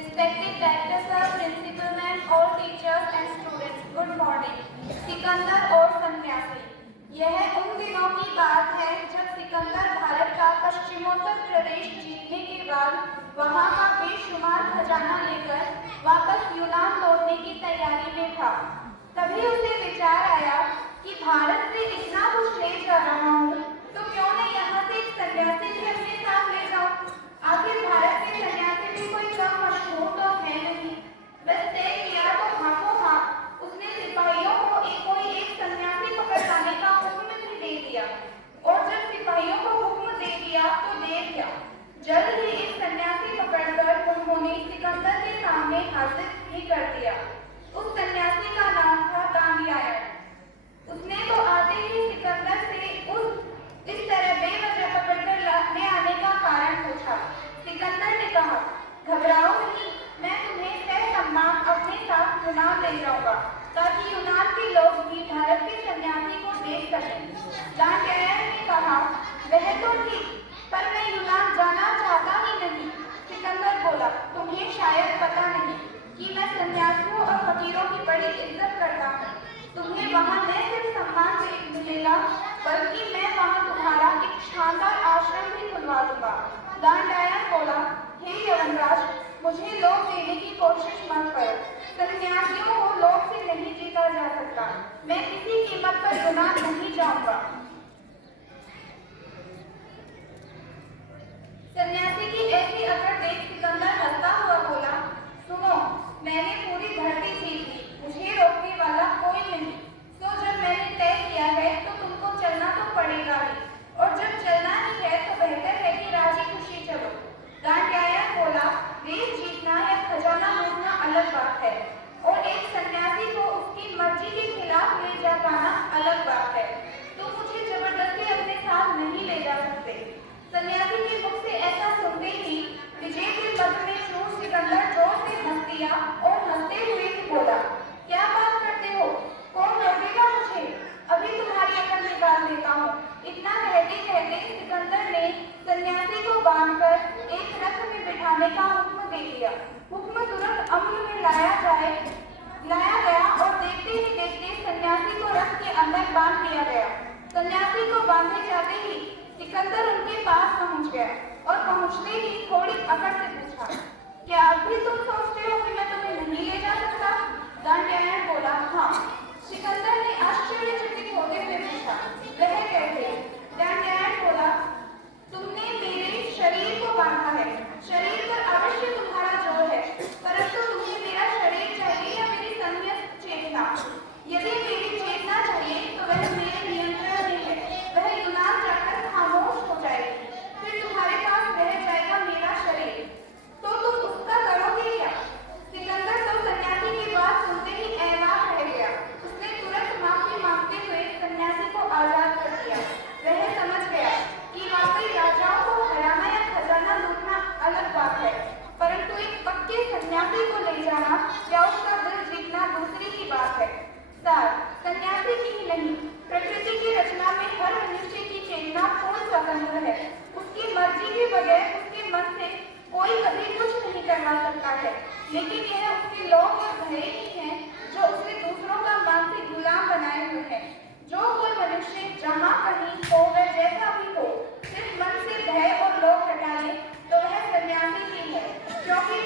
Respected director sir, principal ma'am, all teachers and students, good morning. Sikandar और सन्यासी। यह उन दिनों की बात है जब सिकंदर भारत का पश्चिमोत्तर प्रदेश जीतने के बाद वहां का बेशुमार खजाना लेकर वापस यूनान लौटने की तैयारी में था। तभी उसे विचार आया कि भारत से इतना कुछ ले जा रहा हूँ तो क्यों न यहाँ से एक सन्यासी भी अपने साथ ले जाऊँ। आखिर भारत के सन्यासी भी कोई कम मशहूर तो है नहीं। बस तय किया तो हाथों हाथ उसने सिपाहियों को कोई एक सन्यासी पकड़ लाने का हुक्म भी दे दिया। और जब सिपाहियों को हुक्म दे दिया तो दे दिया। जल्द ही एक सन्यासी पकड़कर उन्होंने सिकंदर के सामने हाजिर भी कर दिया। उस सन्यासी का नाम था दांडियायन। उसने तो आते ही सिकंदर से इस तरह बेवजह पकड़कर ले आने का कारण पूछा। सिकंदर ने कहा, घबराओ नहीं, मैं तुम्हें ससम्मान अपने साथ यूनान ले जाऊंगा ताकि यूनान के लोग भी भारत के सन्यासी को देख सकें। दांडियायन ने कहा, वह तो ठीक, पर मैं यूनान जाना चाहता ही नहीं। सिकंदर बोला, तुम्हें शायद पता नहीं कि मैं सन्यासियों और फकीरों की बड़ी इज्जत करता हूँ। तुम्हें वहाँ न सिर्फ सम्मान मिलेगा बल्कि मैं वहाँ तुम्हारा एक शानदार आश्रम भी खुलवा दूंगा। दांडियायन बोला, हे यवनराज, मुझे लोभ देने की कोशिश मत करो। सन्यासियों को लोभ से नहीं जीता जा सकता। मैं किसी कीमत पर यूनान नहीं जाऊंगा। सन्यासी की ऐसी अकड़ देख सिकंदर हंसता हुआ बोला, सुनो, मैंने पूरी धरती जीत ली, मुझे रोकने वाला कोई नहीं। तो जब मैंने तय किया है तो तुमको चलना तो पड़ेगा ही, और जब चलना ही है तो बेहतर है कि राजी खुशी चलो। दांडियायन बोला, देश जीतना या खजाना लूटना अलग बात है और एक सन्यासी को उसकी मर्जी के खिलाफ ले जा पाना अलग बात है। तुम मुझे जबरदस्ती अपने साथ नहीं ले जा सकते। सन्यासी के मुख से ऐसा सुनते ही विजय के मद में चूर सिकंदर जोर से हंस दिया और हंसते हुए बोला, क्या बात करते हो, कौन रोकेगा मुझे, अभी तुम्हारी अकल निकाल देता हूँ। इतना कहते कहते सिकंदर ने सन्यासी को बांधकर एक रथ में बिठाने का हुक्म दे दिया। हुक्म तुरंत अमल में लाया गया और देखते ही देखते सन्यासी को रथ के अंदर बांध दिया गया। सन्यासी को बांधे जाते ही सिकंदर उनके पास पहुंच गया और पहुंचते ही थोड़ी अकड़ से पूछा, क्या अब भी तुम सोचते हो कि मैं तुम्हें नहीं ले जा सकता? दांडियायन बोला, हाँ। सिकंदर ने आश्चर्यचकित होते हुए पूछा, वह कैसे? दांडियायन बोला, तुमने मेरे शरीर को बांधा है। शरीर पर अवश्य तुम्हारा जोर है, परंतु तुम्हें मेरा शरीर चाहिए या मेरी संन्यास चेतना? यदि मेरी चेतना चाहिए तो वह मेरे नियंत्रण में है। वह यूनान जाकर खामोश हो जाएगी, फिर तुम्हारे पास रह जाएगा मेरा शरीर। तो तुम उसका करोगे क्या? सिकंदर तो सन्यासी की बात सुनते ही ऐवान रह गया। उसने तुरंत माफी मांगते हुए सन्यासी को आजाद कर दिया। वह समझ गया कि वाकई राजाओं को हराना या खजाना लूटना अलग बात है, परंतु एक पक्के सन्यासी को ले जाना या उसका दिल जीतना दूसरी की बात है। सार, सन्यासी की ही नहीं, प्रकृति की रचना में हर मनुष्य की चेतना पूर्ण स्वतंत्र है। उसकी मर्जी के बगैर उसके मन से कोई कभी कुछ नहीं करवा सकता है, लेकिन यह उसके लोभ और भय ही हैं जो उसे दूसरों का मानसिक गुलाम बनाए हुए हैं। जो कोई मनुष्य जहाँ कहीं हो वह जैसा भी हो, सिर्फ मन से भय और लोभ हटा ले तो वह सन्यासी ही है, क्योंकि